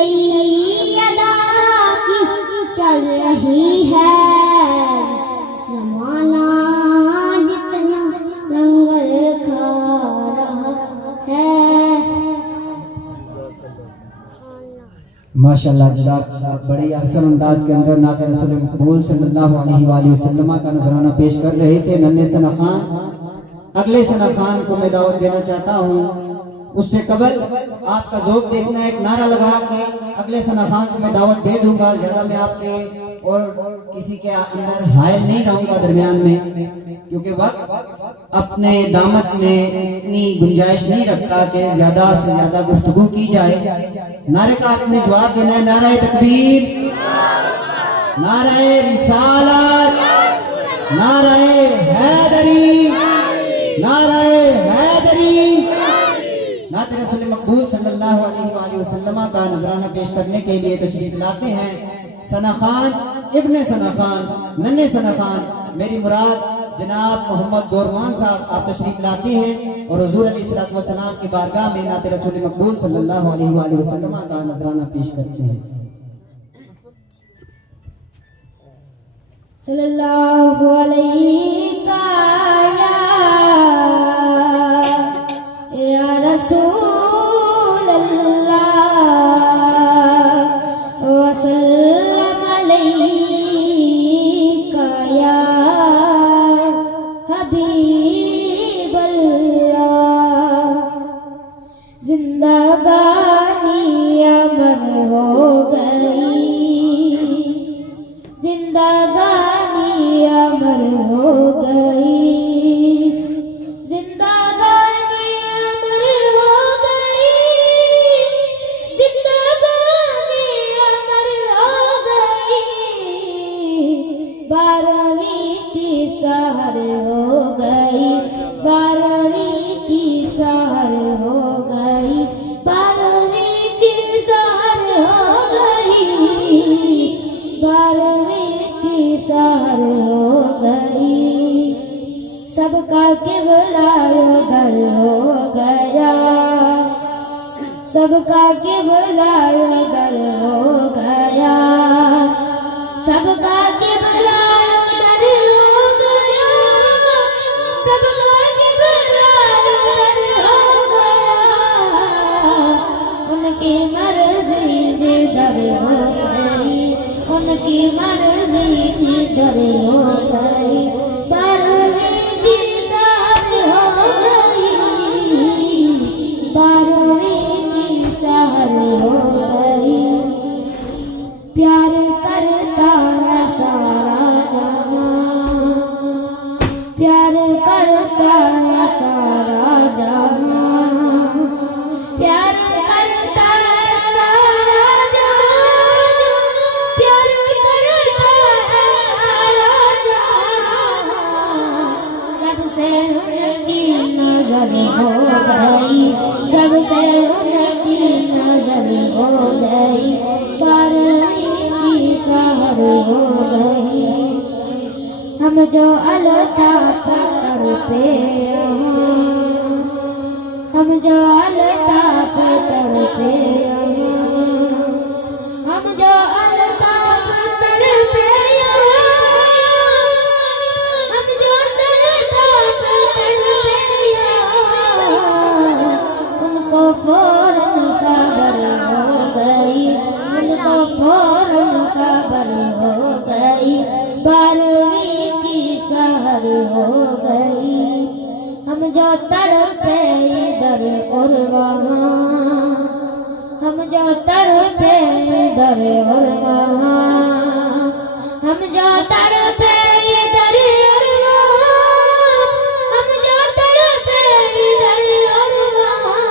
सैयदा की चल रही है जमाना जितना लंगर खा रहा है। माशाअल्लाह जज़ाकल्लाह, बड़े अहसन अंदाज के अंदर नात रसूल मकबूल सल्लल्लाहु अलैहि वसल्लम का नजराना पेश कर रहे थे नन्हे सना खान। अगले सना खान को मैं दावत देना चाहता हूँ। उससे कबल आपका ज़ौक़ देखना, एक नारा लगा के अगले सना खान को मैं दावत दे दूंगा। ज्यादा मैं आपके और किसी के अंदर हायल नहीं रहूंगा दरमियान में, क्योंकि वक्त अपने दामत में इतनी गुंजाइश नहीं रखता कि ज्यादा से ज्यादा गुफ्तगू की जाए। नारे का आपने जवाब देना है, नारे तकबीर, नारे रिसालत, नारे हैदरी, नारे हैदरी। नात रसूल मकबूल सल्लल्लाहु अलैहि वसल्लम का नजराना पेश करने के लिए तशरीफ लाते हैं सना खान, इब्ने सना खान, नन्हे सना खान, मेरी मुराद जनाब मोहम्मद गोरमान साहब। आप तशरीफ लाते हैं और हुजूर अलैहिस्सलातु वस्सलाम की बारगाह में नात रसूल मकबूल सल्लल्लाहु अलैहि वसल्लम का नजराना पेश करते हैं। सल्लल्लाहु अलैहि या रसूल अल्लाह वसल्लम अलैका या हबीब अल्लाह। जिंदगानी अमर हो गई, जिंदगानी अमर हो गई, जिंदगानी अमर हो गई, जिंदगानी अमर हो गई। 12वीं की सहर हो गई, 12वीं की सहर हो गई, 12वीं की सहर हो गई, 12वीं की सहर हो गई। सबका क़िबला उधर हो गया, सबका क़िबला उधर हो गया, सबका क़िबला उधर हो गया, सबका क़िबला उधर हो गया। उनकी मर्ज़ी जिधर हो गई, उनकी मर्ज़ी जिधर हो गई। 12वीं की सहर हो गई, 12वीं की सहर हो गई। प्यार करता है सारा जहां, प्यार करता है सारा जहां, प्यार करता है सारा जहां, प्यार करता है सारा जहां। सबसे उनकी नजर हो गई, सबसे उनकी नजर हो गई। 12वीं की सहर हो गई। हम जो अल्ताफ करते हैं, हम जो अल्ताफ करते हैं, हम जो अल्ताफ करते हैं, हम जो अल्ताफ करते हैं, उनको फौरन खबर हो गई, उनको फौरन खबर हो गई। 12वीं की सहर हो गई। हम जो तड़पे इधर और वहाँ, हम जो तड़पे इधर और वहाँ, हम जो तड़पे इधर और वहाँ, हम जो तड़पे इधर और वहाँ।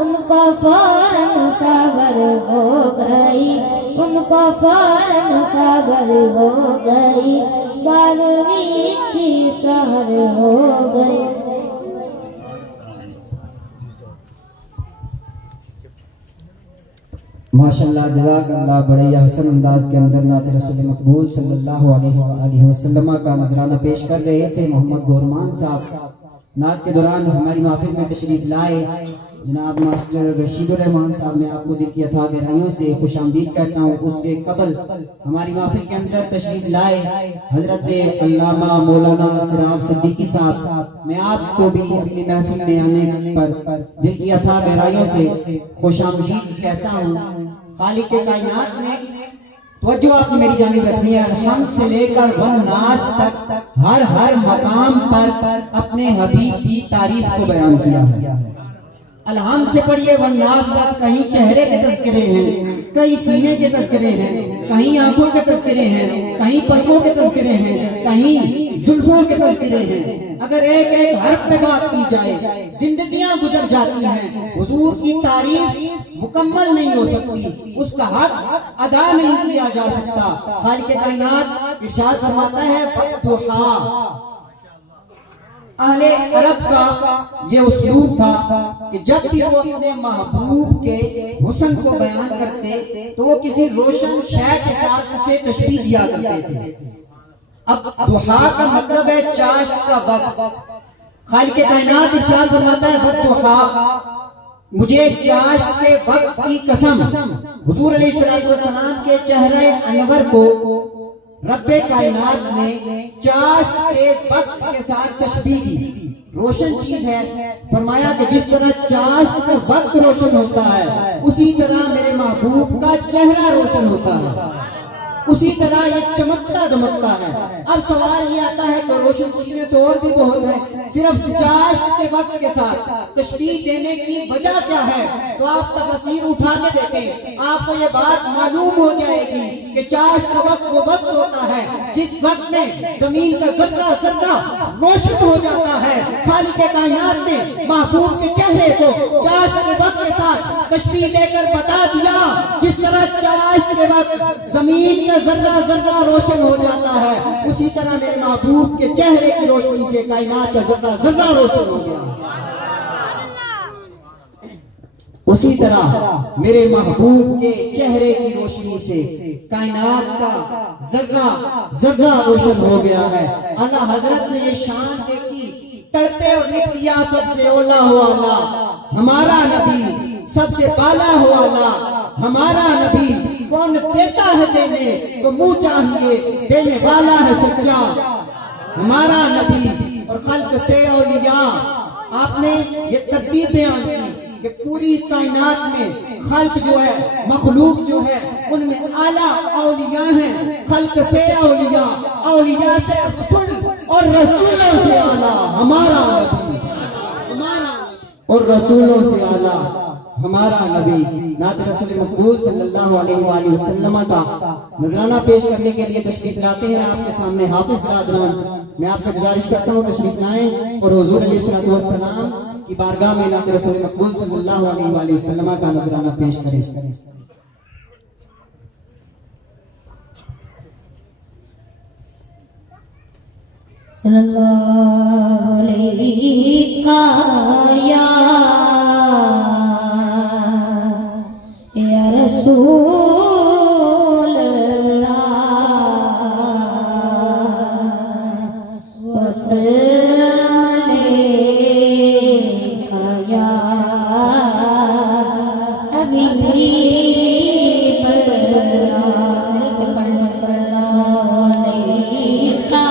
उनको फौरन खबर हो गई, उनको फौरन खबर हो गई। 12वीं की सहर हो गई। माशाअल्लाह जज़ाकल्लाह, बड़े हसन अंदाज के अंदर नात रसूल मकबूल सल्लल्लाहु अलैहि वसल्लम का नजराना पेश कर रहे थे मोहम्मद गोरमान साहब। नात के दौरान हमारी महफिल में तशरीफ लाए जनाब मास्टर रशीदुर रहमान साहब, मैं आपको दिल की अथाह गहराइयों से खुशामदीद कहता हूँ। उससे कबल हमारी महफिल के अंदर तशरीफ लाए हजरत अल्लामा मौलाना सिराज सिद्दीकी साहब, मैं आपको भी अपनी महफिल में आने पर दिल की अथाह गहराइयों से खुशामदीद कहता हूँ। खालिक कायनात ने तवज्जो आपकी मेरी जानिब रखनी है। हम से लेकर वन्नास तक हर हर मकाम पर अपने हबीब की तारीफ को बयान किया है। अलहम से पढ़िए वन्नास तक, कहीं चेहरे के तस्करे हैं, कहीं सीने के तस्करे हैं, कहीं आंखों के तस्करे हैं, कहीं पलकों के तस्करे हैं, कहीं जुल्फों के तस्करे हैं। अगर एक एक हर्फ पे बात की जाए, जिंदगियां गुजर जाती हैं। हुजूर की तारीफ मुकम्मल नहीं हो सकती, उसका हक अदा नहीं किया जा सकता। खालिक कायनात इरशाद फरमाता है वद्दुहा। अहले अरब का ये उस्लूब था कि जब भी वो अपने महबूब के हुस्न को बयान करते तो वो किसी रोशन शय के साथ उसे तशबीह दिया करते थे। अब दुहा का मतलब है चाश्त का वक्त। खालिक कायनात इरशाद फरमाता है वद्दुहा, मुझे चाश्त के वक्त की कसम। हुजूर अलैहिस्सलाम के चेहरे अनवर को रब्बे कायनात ने चाश्त के वक्त के साथ तशबीह दी। रोशन चीज है, फरमाया कि जिस तरह चाश्त का वक्त रोशन होता है, उसी तरह मेरे महबूब का चेहरा रोशन होता है, उसी तरह ये चमकता दमकता है। अब सवाल ये आता है कि रोशन चीजें तो और भी बहुत है, सिर्फ चाश्त के वक्त के साथ तशबीह देने की वजह क्या है? तो आप तफसीर उठा के देखें, आपको ये बात मालूम हो जाएगी कि चाश्त का वक्त वो वक्त होता है जिस वक्त में जमीन का जर्रा जर्रा रोशन हो जाता है। खालिक कायनात ने महबूब के चेहरे को चाश्त के वक्त के साथ तशबीह देकर बता दिया, जिस तरह चाश्त के वक्त जमीन का जर्रा जर्रा रोशन हो जाता है, उसी तरह मेरे महबूब के चेहरे की रोशनी से कायनात का जर्रा जर्रा रोशन हो गया। उसी तरह मेरे महबूब के चेहरे की रोशनी से कायनात का जर्रा जर्रा रोशन हो गया है। अल्लाह हजरत ने ये शान देखी, तड़पे और लिख दिया सबसे ओला हो आला हमारा नबी, सबसे बाला हो आला हमारा नबी। कौन देता है देने तो मुंह चाहिए, देने वाला है सच्चा हमारा नबी। और खल्क से औलिया, आपने ये तरतीब बयान की कि पूरी कायनात में खल्क जो है, मखलूक जो है, उनमें आला औलिया हैं। खल्क से औलिया, औलिया से रसूल और रसूलों से आला हमारा नबी, हमारा और रसूलों से आला हमारा नबी। नात रसूल मकबूल सल्लल्लाहु अलैहि वसल्लम का नजराना पेश करने के लिए तशरीफ लाते हैं आपके सामने हाफिज बरादरान। मैं आपसे गुजारिश करता हूँ तशरीफ लाएं और हुजूर अलैहिस्सलाम की बारगाह में नात रसूल मकबूल सल्लल्लाहु अलैहि वसल्लम का नजराना पेश करें। सल्लल्लाहु अलैहि या रसूल अल्लाह वसल्लैका या हबीब अल्लाह। पढ़ना सल्लल्लाहु अलैका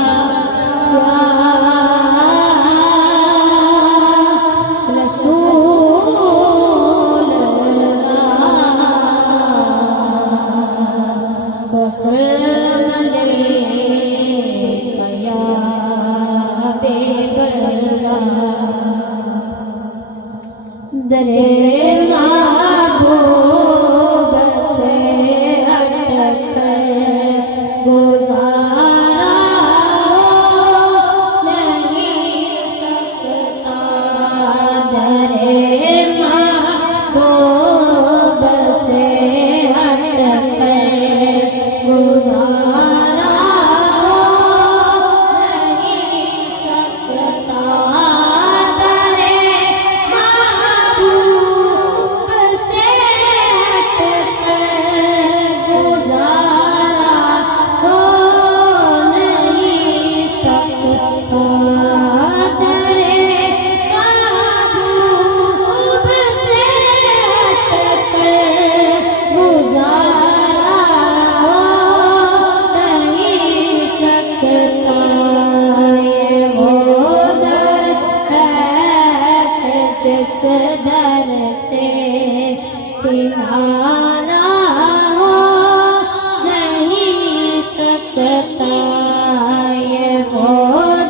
दरे महबूब से हटकर गुजारा नहीं सकता। दरे महबूब से हटकर गुजारा नहीं सकता। दरे महबूब से किनारा हो नहीं सकता। ये वो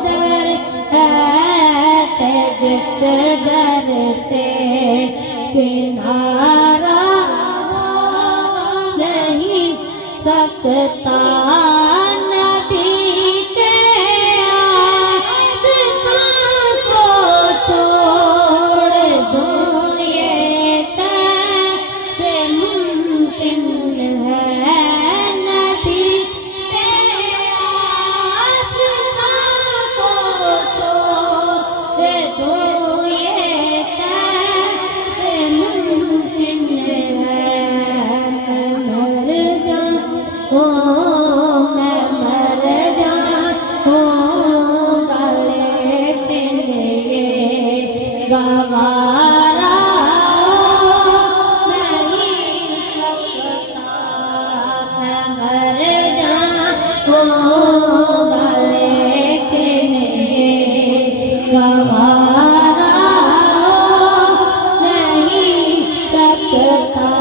दर है जिस दर से किनारा हो नहीं सकता। गवारा नहीं सकता। मैं मर जाऊंगा लेकिन गवारा नहीं सकता।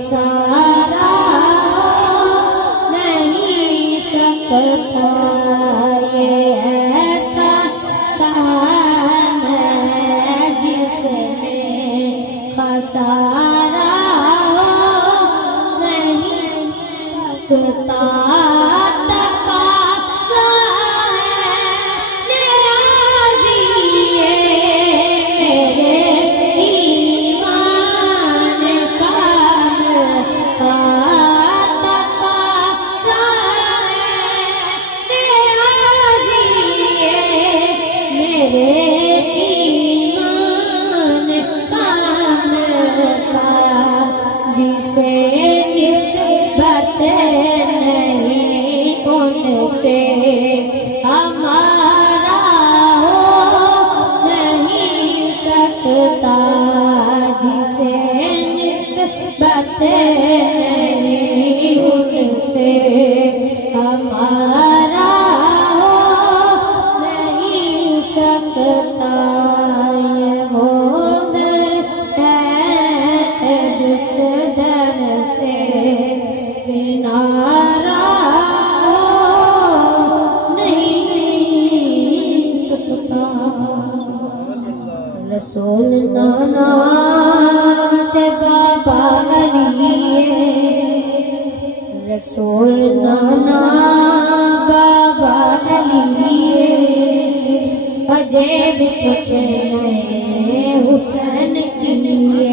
सारा नहीं सकता। ये ऐसा काम है जिसमें खसारा नहीं सकता। हमारा हो नहीं सकता जिसे निस्बत नहीं उनसे। हमारा हो नहीं सकता। ये वो दर है जिस दर से किनारा रसूल नाना रसूल नाना बाबा अली अजय भी कुछ नए हुसैन किए,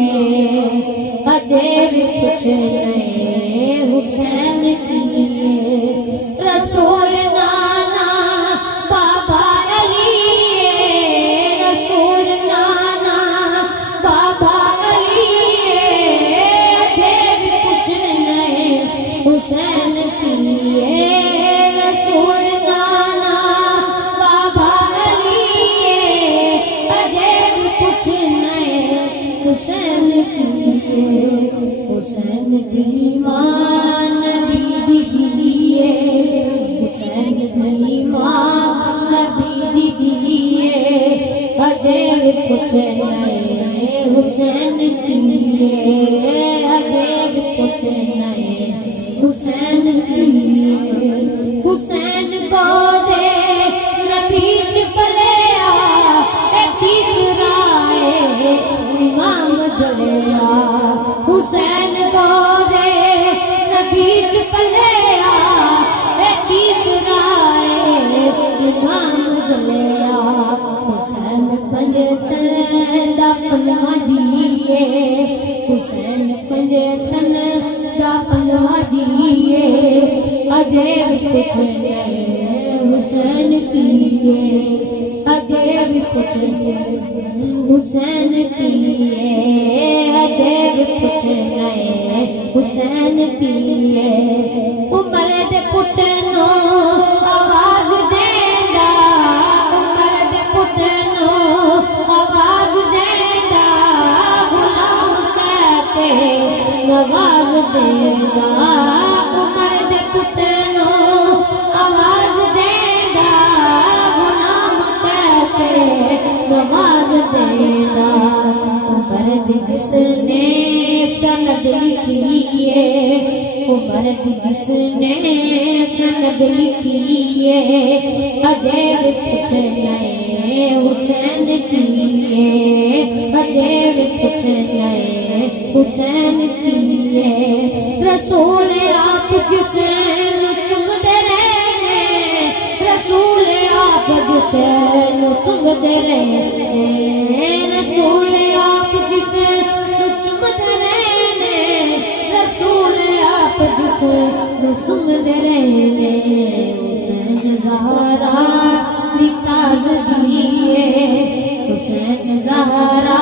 अजय भी कुछ नए हुसैन किए। रसूल नाना बाबा अली, रसूल नाना बाबा अली अजय भी कुछ नए हुसैन किए। रसूल नाना बाबा अली अजय भी कुछ नए हुसैन किए। हुसैन दीवान नबी दिए, हुसैन दीवान नबी दिए अजय भी कुछ नए हुसैन किए, अजय भी कुछ नए हुसैन किए। हुसैन को दे नबीज पलया तीसरा इमाम जलिया। हुसैन को दे नबीज पलया तीसरा इमाम जलिया। हुसैन पंजतन दा पनवा जिए, हुसैन पंजतन दा पनवा जिए अजय भी कुछ नए हुसैन किए, अजय भी कुछ हुसैन किए, अजय भी कुछ नए हुसैन किए। उमर दे पुटनो आवाज देंदा, उमर दे पुटनो आवाज देंदा, गुलाम कहते नवाज देंदा। उमर दे पुटनो आवाज देंदा, गुलाम कहते नवाज देंदा। उमर दी जिसने सनद लिखी है, उमर दी जिसने सनद लिखी है अजय भी कुछ नए हुसैन किए, अजय भी कुछ नए हुसैन किए। रसूल आप जिसे चुमते रहने, रसूल आप जिसे सुंगते रहने, रसूल आप जिसे चुमते रहने, रसूल आप जिसे सुंगते रहने। हुसैन ज़हरा दी ताज़गी है, हुसैन ज़हरा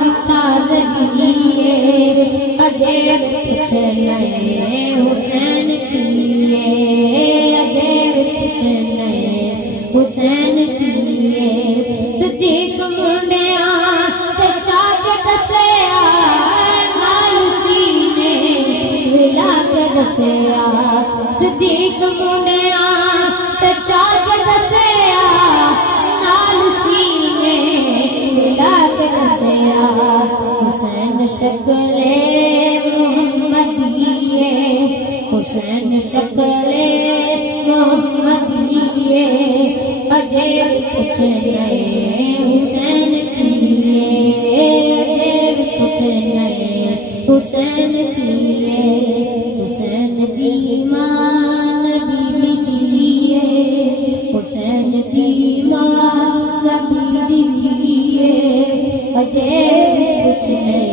दी ताज़गी है अजय भी कुछ नए हुसैन किए, अजय भी कुछ नए हुसैन किए। सिद्दीक मुंडिया ते चाक दसया मायूसी ने विला के दसया। सिद्दीक मुंडिया ते चाक दसया मायूसी ने विला के दसया। हुसैन शकले मोहम्मदिये, हुसैन शकले मोहम्मदिये अजय भी कुछ नए हुसैन किए, अजय भी कुछ नए हुसैन किए। हुसैन दीवान नबी दिए, हुसैन दीवान नबी दिए अजय भी कुछ नए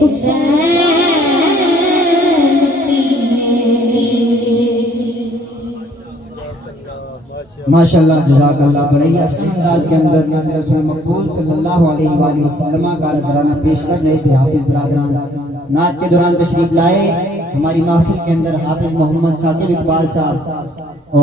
हुसैन माशाअल्लाह जज़ाकल्लाह। बड़े ही आसान अंदाज के अंदर नात रसूल मकबूल सल्लल्लाहु अलैहि वसल्लम का नजराना पेश कर रहे थे हाफिज बरादरान। नात के दौरान तशरीफ लाए हमारी महफिल के अंदर हाफिज मोहम्मद साकिब इकबाल साहब।